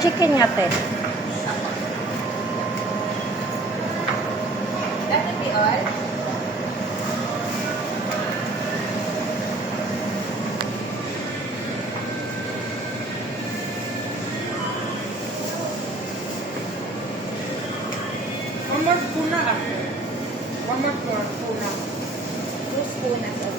chicken nga, te. That would be all. One more tuna ako. One more tuna. 2 spoons of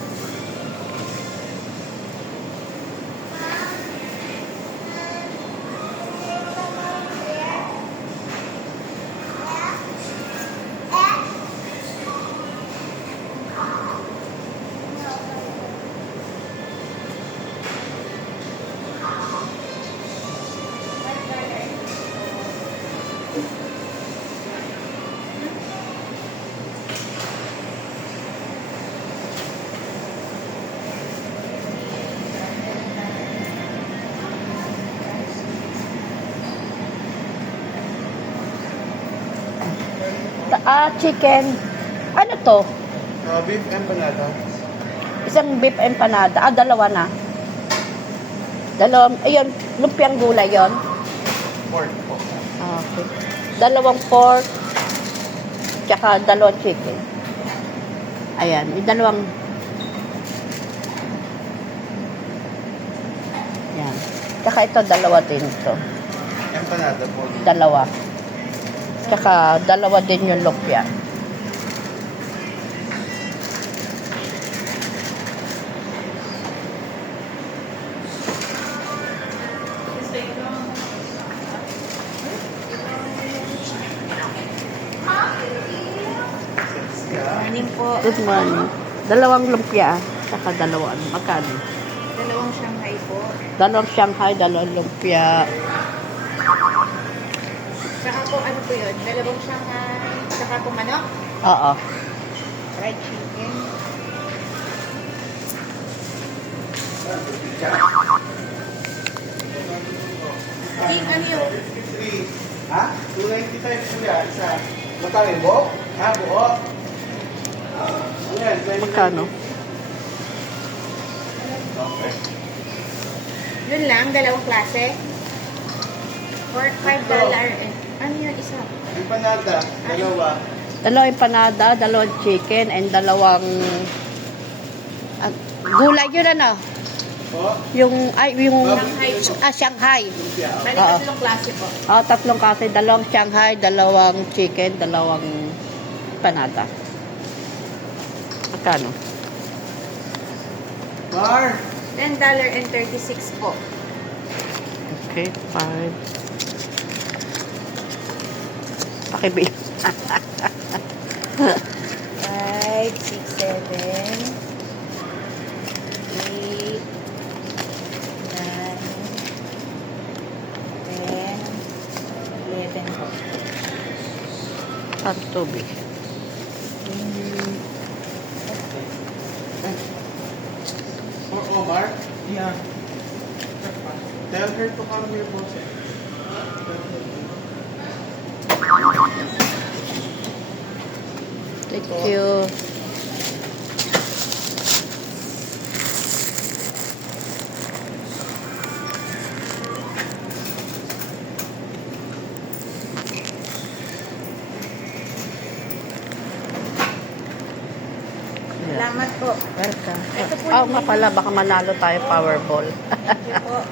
Chicken. Ano to? Beef empanada. Isang beef empanada. Dalawa na. Dalawang, ayun, lumpiang gulay yon. Pork po. Okay. Dalawang pork, tsaka dalawang chicken. Ayan, may dalawang. Yan. Tsaka ito, dalawa din ito. Empanada po. Dalawa. Tsaka dalawa din yung lumpia. morning po. Good morning. Dalawang lumpia, tsaka dalawang. Magkano? Dalawang Shanghai po. Dalawang Shanghai, dalawang lumpia. Saka po, ano po yun? Dalawang Shanghai. Saka po manok. Oo. Fried chicken. King, ano yun? 53. Ha? 295 kuya. Isa. Magkano buo? Ha? Buo? Ayan, 29. Magkano? Okay. Yun lang, dalawang klase. For $5 eh. Ano yun, isa? Empanada. Dalawa. Dalawang empanada, dalawang chicken, and dalawang gulay yun ano? Po. Yung Shanghai po. Shanghai. Lumpia. Bali, Oo. tatlong klase po. Tatlong kasi, dalawang Shanghai, dalawang chicken, dalawang empanada. Magkano? Mar! $10.36 po. Okay, 5. Pakibilang. 5, 6, 7, 8, 9, 10, 11 po. Ang tubig. For Omar? Yeah. Tell her to come here po, sir. Thank you. Salamat po. Welcome. Ito po Oo yung nga pala, baka manalo tayo Powerball. Thank you po.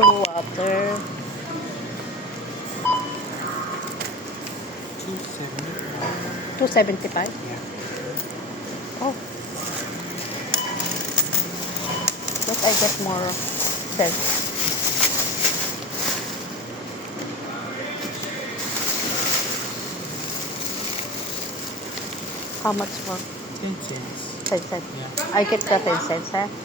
Wow. Butter. 275. $2.75. Yeah. Oh. But I get more cents. How much more? 10 cents. 10 cents. Yeah. I get the 10 cents, huh?